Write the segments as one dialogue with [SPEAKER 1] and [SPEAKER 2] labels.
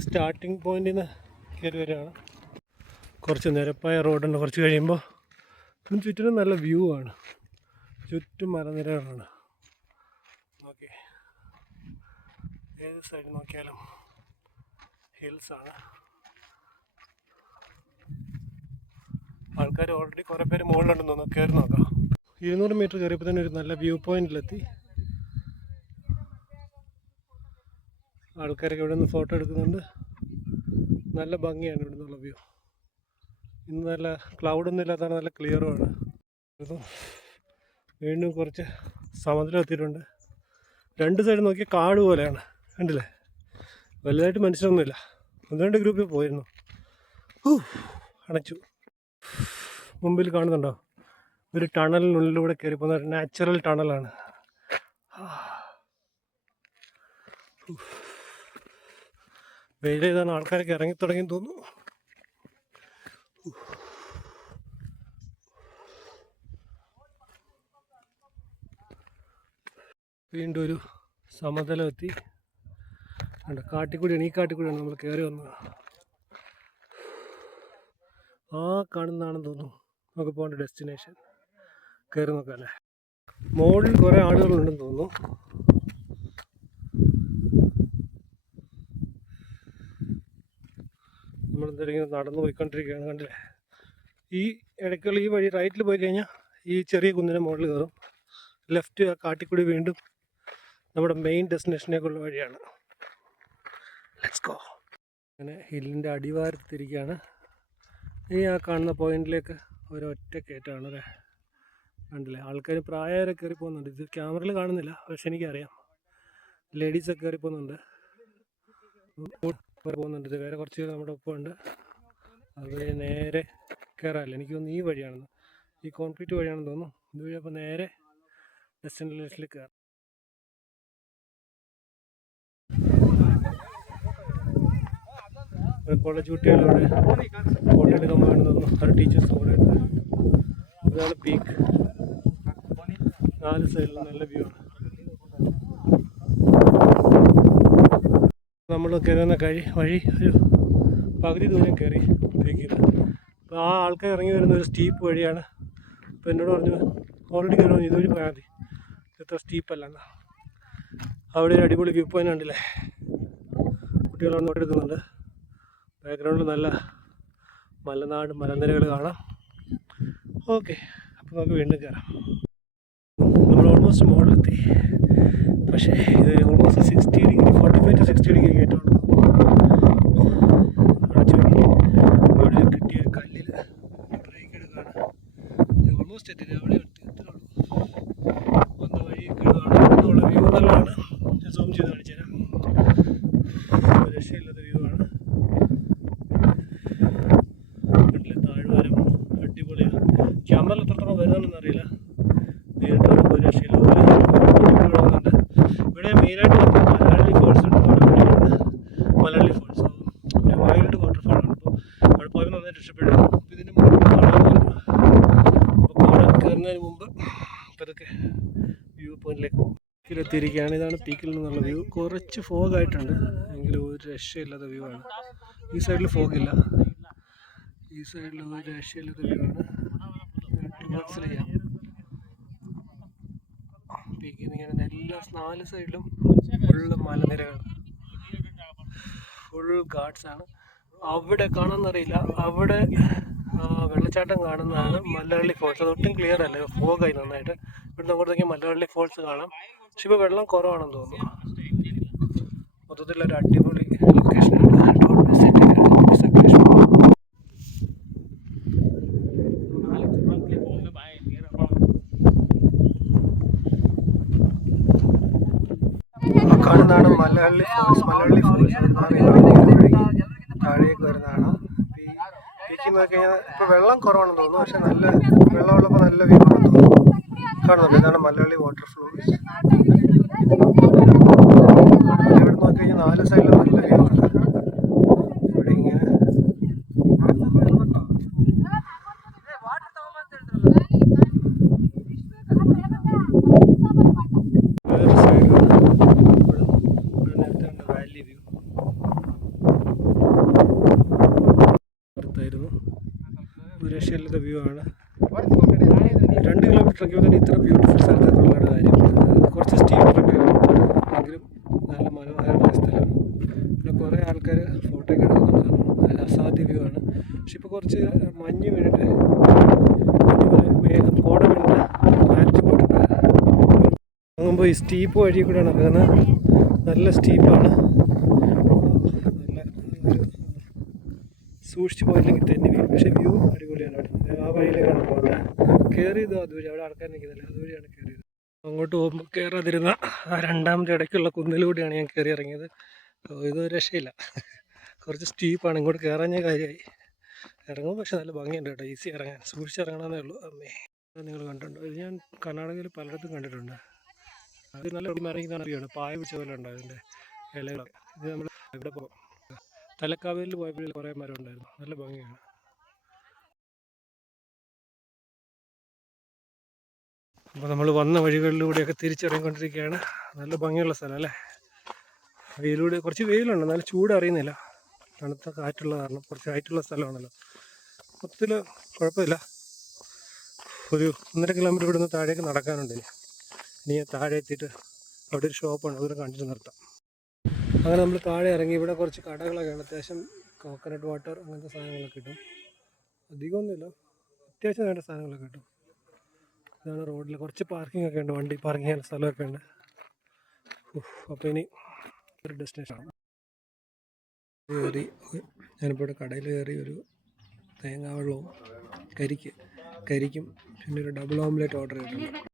[SPEAKER 1] നമ്മളിപ്പോൾ സ്റ്റാർട്ടിങ് പോയിന്റിൽ നിന്ന് കയറി വരികയാണ് കുറച്ച് നിരപ്പായ റോഡുണ്ട് കുറച്ച് കഴിയുമ്പോൾ ഇതിന് ചുറ്റിനും നല്ല വ്യൂ ആണ്. ചുറ്റും മലനിരകളാണ്. ഓക്കെ ഏത് സൈഡ് നോക്കിയാലും ഹിൽസാണ് ആൾക്കാർ ഓൾറെഡി കുറേ പേര് മുകളിലുണ്ടെന്ന് തോന്നുന്നു. കയറി നോക്കാം. ഇരുന്നൂറ് മീറ്റർ കയറിയപ്പോൾ തന്നെ ഒരു നല്ല വ്യൂ പോയിന്റിലെത്തി ആൾക്കാരൊക്കെ ഇവിടെ നിന്ന് ഫോട്ടോ എടുക്കുന്നുണ്ട്. നല്ല ഭംഗിയാണ് ഇവിടെ നിന്നുള്ള വ്യൂ. ഇന്ന് നല്ല ക്ലൗഡൊന്നും ഇല്ലാത്തതാണ് നല്ല ക്ലിയറുമാണ് വീണ്ടും കുറച്ച് സമതലം എത്തിയിട്ടുണ്ട്. രണ്ട് സൈഡ് നോക്കിയ കാട് പോലെയാണ്. കണ്ടില്ലേ? വലുതായിട്ട് മനുഷ്യരൊന്നുമില്ല. ഒന്ന് രണ്ട് ഗ്രൂപ്പിൽ പോയിരുന്നു. അണച്ചു. മുമ്പിൽ കാണുന്നുണ്ടോ? ഒരു ടണലിനുള്ളിലൂടെ കയറി പോകുന്ന ഒരു നാച്ചുറൽ ടണലാണ് വെയിൽ ചെയ്താണ് ആൾക്കാരൊക്കെ ഇറങ്ങി തുടങ്ങി തോന്നുന്നു. വീണ്ടും ഒരു സമതലം എത്തി. കണ്ട കാട്ടിക്കൂടിയാണ്. ഈ കാട്ടിക്കൂടിയാണ് നമ്മൾ കയറി വന്നത്. ആ കാണുന്നതാണെന്ന് തോന്നുന്നു. നമുക്ക് പോകേണ്ട ഡെസ്റ്റിനേഷൻ. കയറി നോക്കാം അല്ലേ? മുകളിൽ കുറേ ആളുകളുണ്ടെന്ന് തോന്നുന്നു. നമ്മളെന്തായാലും ഇങ്ങനെ നടന്നു പോയിക്കൊണ്ടിരിക്കുകയാണ് കണ്ടില്ലേ? ഈ ഇടയ്ക്കുള്ള ഈ വഴി റൈറ്റിൽ പോയി കഴിഞ്ഞാൽ ഈ ചെറിയ കുന്നിന്റെ മുകളിൽ കയറും. ലെഫ്റ്റ് ആ കാട്ടിക്കൂടി വീണ്ടും നമ്മുടെ മെയിൻ ഡെസ്റ്റിനേഷനേക്കുള്ള വഴിയാണ്. ലെറ്റ്സ് ഗോ അങ്ങനെ ഹില്ലിന്റെ അടിവാരത്തിരിക്കുകയാണ്. ഈ ആ കാണുന്ന പോയിന്റിലേക്ക് ഒരൊറ്റ കയറ്റമാണ് അല്ലേ? കണ്ടില്ലേ? ആൾക്കാർ പ്രായവരെ കയറി പോകുന്നുണ്ട്. ഇത് ക്യാമറയിൽ കാണുന്നില്ല പക്ഷെ എനിക്കറിയാം. ലേഡീസൊക്കെ കയറി പോകുന്നുണ്ട്. കയറി പോകുന്നുണ്ട്. ഇത് വേറെ കുറച്ച് നമ്മുടെ ഒപ്പമുണ്ട് അതുവഴി നേരെ കയറാമല്ലോ എനിക്ക് തോന്നുന്നു ഈ വഴിയാണെന്ന് ഈ കോൺക്രീറ്റ് വഴിയാണെന്ന് തോന്നുന്നു. ഇതുവഴി അപ്പോൾ നേരെ ഡെസ്റ്റിനേഷനിൽ കയറാം കോളേജ് കുട്ടികളിവിടെ ഫോട്ടോ എടുക്കാൻ വേണമെന്ന് അത് ടീച്ചേഴ്സ് കൂടെ ഉണ്ട് ഇതാണ് പീക്ക് നാല് സൈഡിലും നല്ല വ്യൂ ആണ്. നമ്മൾ കയറുന്ന കഴി വഴി ഒരു പകുതി ദൂരം കയറി ഇരിക്കുന്നത് അപ്പോൾ ആ ആൾക്കാർ ഇറങ്ങി വരുന്ന ഒരു സ്റ്റീപ്പ് വഴിയാണ്. അപ്പോൾ എന്നോട് പറഞ്ഞു ഓൾറെഡി കയറുന്നു ഇതുവഴി പോയാൽ മതി. ഇത്ര സ്റ്റീപ്പല്ല എന്നാ അവിടെ ഒരു അടിപൊളി വ്യൂ പോയിന്റ് ഉണ്ടല്ലേ കുട്ടികൾ നോട്ടെടുക്കുന്നുണ്ട് ബാക്ക്ഗ്രൗണ്ടിൽ നല്ല മലനാട് മലനിരകൾ കാണാം. ഓക്കെ അപ്പോൾ നമുക്ക് വീണ്ടും കയറാം. നമ്മൾ ഓൾമോസ്റ്റ് മുകളിലെത്തി പക്ഷേ ഇത് almost sixty degree forty five to sixty degree കയറ്റമാണ് അടച്ചു നോക്കി അവിടെ കിട്ടിയ കല്ലിൽ ബ്രേക്ക് എടുക്കുകയാണ് ഓൾമോസ്റ്റ് എത്തി അവിടെ എത്തിയിട്ടുള്ളൂ വന്ന വഴി കിടക്കുകയാണ് വ്യൂ നല്ലതാണ് ഞാൻ സൂം ചെയ്ത് കാണിച്ചു തരാം. രക്ഷയില്ലാത്ത വ്യൂ ആണ് കണ്ടില്ലേ താഴ്വാരം അടിപൊളിയാണ്. ക്യാമറയിൽ എത്രത്തോളം വരുന്നതെന്ന് അറിയില്ല. നേരിട്ട് വരുമ്പോൾ ഒരു രക്ഷയില്ല ഇവിടെ ഇവിടെ മെയിനായിട്ട് മലയാളി ഫോൾസ് ഉണ്ട് മലയാളി ഫോൾസ് ഒരു വൈൽഡ് വാട്ടർഫാളാണ് അപ്പോൾ അവിടെ പോയി നന്നായിട്ട് രക്ഷപ്പെട്ടു അപ്പോൾ ഇതിന്റെ മുകളിൽ അപ്പോൾ അവിടെ കയറുന്നതിന് മുമ്പ് പതുക്കെ വ്യൂ പോയിന്റിലേക്ക് പോകും. പീക്കിലെത്തിയിരിക്കുകയാണ്. ഇതാണ് പീക്കിൽ നിന്നുള്ള വ്യൂ. കുറച്ച് ഫോഗ് ആയിട്ടുണ്ട്. എങ്കിലും ഒരു രക്ഷയില്ലാത്ത വ്യൂ ആണ്. ഈ സൈഡിൽ ഫോഗ് ഇല്ല. ഈ സൈഡിൽ ഒരു രക്ഷയില്ലാത്ത വ്യൂ ആണ്. ടുവേർഡ്സിൽ പീക്കിൽ നിന്ന് എല്ലാ നാല് സൈഡിലും ഫുള്ള് മലനിരകൾ. ഫുൾ ഗാർഡ്സ് ആണ് അവിടെ കാണാമെന്നറിയില്ല അവിടെ വെള്ളച്ചാട്ടം കാണുന്നതാണ് മല്ലവള്ളി ഫോൾസ് അതൊട്ടും ക്ലിയർ അല്ല. ഫോഗായി നന്നായിട്ട്. ഇവിടുന്ന് അങ്ങോട്ടേക്ക് മല്ലവള്ളി ഫോൾസ് കാണാം. പക്ഷെ ഇപ്പോൾ വെള്ളം കുറവാണെന്ന് തോന്നുന്നു. മൊത്തത്തിലൊരു അടിപൊളി ലൊക്കേഷനാണ് കാണുന്നതാണ് മലയാളി ഫോൾസ് മലയാളി ഫോൾസ് താഴേക്ക് വരുന്നതാണ്. പീക്കി നോക്കി കഴിഞ്ഞാൽ ഇപ്പോൾ വെള്ളം കുറവാണെന്ന് തോന്നുന്നു. പക്ഷെ നല്ല വെള്ളമുള്ളപ്പോൾ നല്ല വ്യൂ ആണെന്ന് തോന്നുന്നു. കാണുന്നുണ്ട്? ഇതാണ് മലയാളി വാട്ടർ ഫ്ലോസ് ഇവിടെ നോക്കി കഴിഞ്ഞാൽ നാല് സൈഡിലും നല്ല വ്യൂ ആണ് ഇവിടെ ഇങ്ങനെ വേറെ സൈഡിൽ ഇവിടെ ഇവിടെ നേരത്തെ വാലി വ്യൂ സ്ഥലമാണ് രണ്ട് കിലോമീറ്റർ ട്രക്കിൽ തന്നെ ഇത്ര ബ്യൂട്ടിഫുൾ സ്ഥലത്തെന്നുള്ളതാണ് കാര്യം. കുറച്ച് സ്റ്റീൽ എങ്കിലും നല്ല മനോഹരമായ സ്ഥലം. പിന്നെ കുറേ ആൾക്കാർ ഫോട്ടോ ഒക്കെ എടുക്കുന്നുണ്ട്. നല്ല അസാധ്യ വ്യൂ ആണ്. പക്ഷെ ഇപ്പോൾ കുറച്ച് മഞ്ഞ് വീണിട്ട് വേഗം കോട വീണിട്ട് കാറ്റ് പോയിട്ടുണ്ട്. അങ്ങുമ്പോൾ ഈ സ്റ്റീപ്പ് വഴി കൂടെയാണ് ഇറങ്ങുന്നത് നല്ല സ്റ്റീപ്പാണ് നല്ല ഒരു സൂക്ഷിച്ച് പോയില്ലെങ്കിൽ തന്നെ വീഴും. പക്ഷേ വ്യൂ അടിപൊളിയാണ്. അവിടെ ആ വഴിയിലേക്കാണ് പോകുന്നത് കയറിയത് അതുവഴി അവിടെ ആൾക്കാർ നിൽക്കുന്നില്ല. അതുവഴിയാണ് കയറിയത് അങ്ങോട്ട് പോകുമ്പോൾ കയറാതിരുന്ന ആ രണ്ടാമത്തെ ഇടയ്ക്കുള്ള കുന്നിലൂടെയാണ് ഞാൻ കയറി ഇറങ്ങിയത്. ഇത് രക്ഷയില്ല. കുറച്ച് സ്റ്റീപ്പാണ്. ഇങ്ങോട്ട് കയറാൻ ഞാൻ കാര്യമായി. ഇറങ്ങും പക്ഷെ നല്ല ഭംഗിയുണ്ട് കേട്ടോ. ഈസി ഇറങ്ങാൻ. സൂക്ഷിച്ച് ഇറങ്ങണമെന്നേ ഉള്ളൂ. അമ്മേ. നിങ്ങൾ കണ്ടിട്ടുണ്ടോ? ഇത് ഞാൻ കർണാടകയിൽ പലയിടത്തും കണ്ടിട്ടുണ്ട്. അത് നല്ല ഇറങ്ങി അറിയാണ് പായ പിടിച്ച പോലെ ഉണ്ടോ അതിന്റെ ഇലകളൊക്കെ. ഇത് നമ്മൾ ഇവിടെ പോകും. തലക്കാവേലിൽ പോയപ്പോഴും കുറേ മരം ഉണ്ടായിരുന്നു. നല്ല ഭംഗിയാണ്. അപ്പോൾ നമ്മൾ വന്ന വഴികളിലൂടെയൊക്കെ തിരിച്ചിറങ്ങിക്കൊണ്ടിരിക്കുകയാണ് നല്ല ഭംഗിയുള്ള സ്ഥലം അല്ലേ? വെയിലൂടെ കുറച്ച് വെയിലുണ്ട് നല്ല ചൂട് അറിയുന്നില്ല. തണുത്ത കാറ്റുള്ള കാരണം കുറച്ച് ഹൈറ്റുള്ള സ്ഥലമാണല്ലോ. മൊത്തത്തിൽ കുഴപ്പമില്ല. ഒരു ഒന്നര കിലോമീറ്റർ ഇവിടുന്ന് താഴേക്ക് നടക്കാനുണ്ട് ഇനി. ഇനി താഴെ എത്തിയിട്ട് അവിടെ ഒരു ഷോപ്പാണ് അതൊരു കണ്ടിട്ട് നിർത്താം. അങ്ങനെ നമ്മൾ താഴെ ഇറങ്ങി ഇവിടെ കുറച്ച് കടകളൊക്കെയാണ് അത്യാവശ്യം കോക്കനട്ട് വാട്ടർ അങ്ങനത്തെ സാധനങ്ങളൊക്കെ കിട്ടും. അധികമൊന്നുമില്ല. അത്യാവശ്യം വേണ്ട സാധനങ്ങളൊക്കെ കിട്ടും. ഇതാണ് റോഡിൽ കുറച്ച് പാർക്കിംഗ് ഒക്കെ ഉണ്ട്. വണ്ടി പാർക്കിംഗ് ചെയ്യാൻ സ്ഥലമൊക്കെ ഉണ്ട്. അപ്പോൾ ഇനി ഒരു ഡെസ്റ്റിനേഷനാണ് കയറി ഞാനിപ്പോൾ ഇവിടെ കടയിൽ കയറി ഒരു തേങ്ങാവെള്ളവും കരിക്ക് കരിക്കും. പിന്നെ ഒരു ഡബിൾ ഓംലെറ്റ് ഓർഡർ ചെയ്തിട്ടുണ്ട്.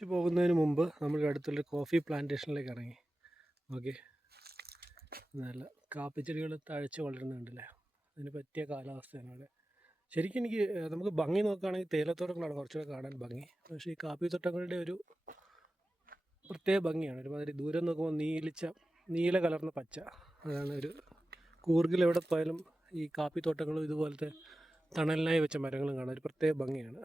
[SPEAKER 1] തിരിച്ചു പോകുന്നതിന് മുമ്പ് നമ്മൾ അടുത്തുള്ള കോഫി പ്ലാന്റേഷനിലേക്ക് ഇറങ്ങി. ഓക്കെ. നല്ല കാപ്പിച്ചെടികൾ തഴച്ച് വളരുന്നുണ്ടല്ലേ? അതിന് പറ്റിയ കാലാവസ്ഥയാണ് അവിടെ ശരിക്കും എനിക്ക് നമുക്ക് ഭംഗി നോക്കുകയാണെങ്കിൽ തേയിലത്തോട്ടങ്ങളാണ് കുറച്ചുകൂടെ കാണാൻ ഭംഗി. പക്ഷേ ഈ കാപ്പി തോട്ടങ്ങളുടെ ഒരു പ്രത്യേക ഭംഗിയാണ്. ഒരുമാതിരി ദൂരം നോക്കുമ്പോൾ നീലിച്ച നീല കലർന്ന പച്ച. അതാണ് ഒരു കൂർഗിൽ എവിടെ പോയാലും ഈ കാപ്പി തോട്ടങ്ങളും ഇതുപോലത്തെ തണലിനായി വെച്ച മരങ്ങളും കാണാൻ ഒരു പ്രത്യേക ഭംഗിയാണ്.